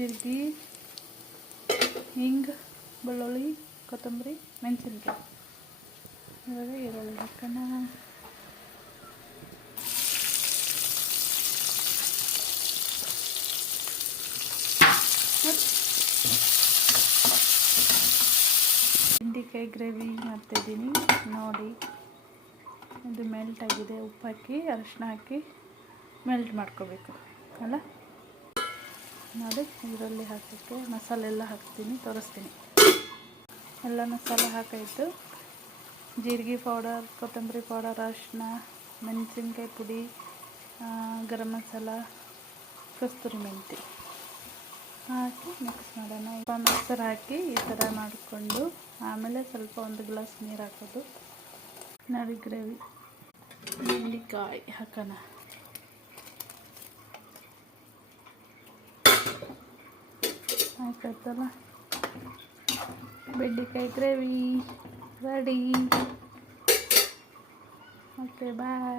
ಜೀರಿಗೆ, ಹಿಂಗೆ, ಬೆಳ್ಳುಳ್ಳಿ, ಕೊತ್ತಂಬರಿ, ಮೆಣಸಿನ್ಕಾಯಿ. ಇವಾಗ ಈರುಳ್ಳಿ ಹಾಕೋಣ. ಬೆಂಡೆಕಾಯಿ ಗ್ರೇವಿ ಮಾಡ್ತಾಯಿದ್ದೀನಿ ನೋಡಿ. ಇದು ಮೆಲ್ಟ್ ಆಗಿದೆ. ಉಪ್ಪು ಹಾಕಿ ಅರಿಶಿನ ಹಾಕಿ ಮೆಲ್ಟ್ ಮಾಡ್ಕೋಬೇಕು ಅಲ್ಲ ನೋಡಿ. ಈರುಳ್ಳಿ ಹಾಕೋಕ್ಕೆ ಮಸಾಲೆ ಎಲ್ಲ ಹಾಕ್ತೀನಿ, ತೋರಿಸ್ತೀನಿ. ಎಲ್ಲ ಮಸಾಲೆ ಹಾಕಾಯಿತು. ಜೀರಿಗೆ ಪೌಡರ್, ಕೊತ್ತಂಬರಿ ಪೌಡರ್, ಅರಿಶಿನ, ಮೆಣಸಿನ್ಕಾಯಿ ಪುಡಿ, ಗರಂ ಮಸಾಲ, ಕಸ್ತೂರಿ ಮೆಂತಿ ಹಾಕಿ ಮಿಕ್ಸ್ ಮಾಡೋಣ. ಮೊಸರು ಹಾಕಿ ಈ ಥರ ಮಾಡಿಕೊಂಡು ಆಮೇಲೆ ಸ್ವಲ್ಪ 1 ಗ್ಲಾಸ್ ನೀರು ಹಾಕೋದು ನೋಡಿ. ಗ್ರೇವಿ ಬೆಂಡೆಕಾಯಿ ಹಾಕೋಣ. ಆಯ್ತಲ್ಲ, ಬೆಂಡೆಕಾಯಿ ಗ್ರೇವಿ ರೆಡಿ. ಓಕೆ, ಬಾಯ್.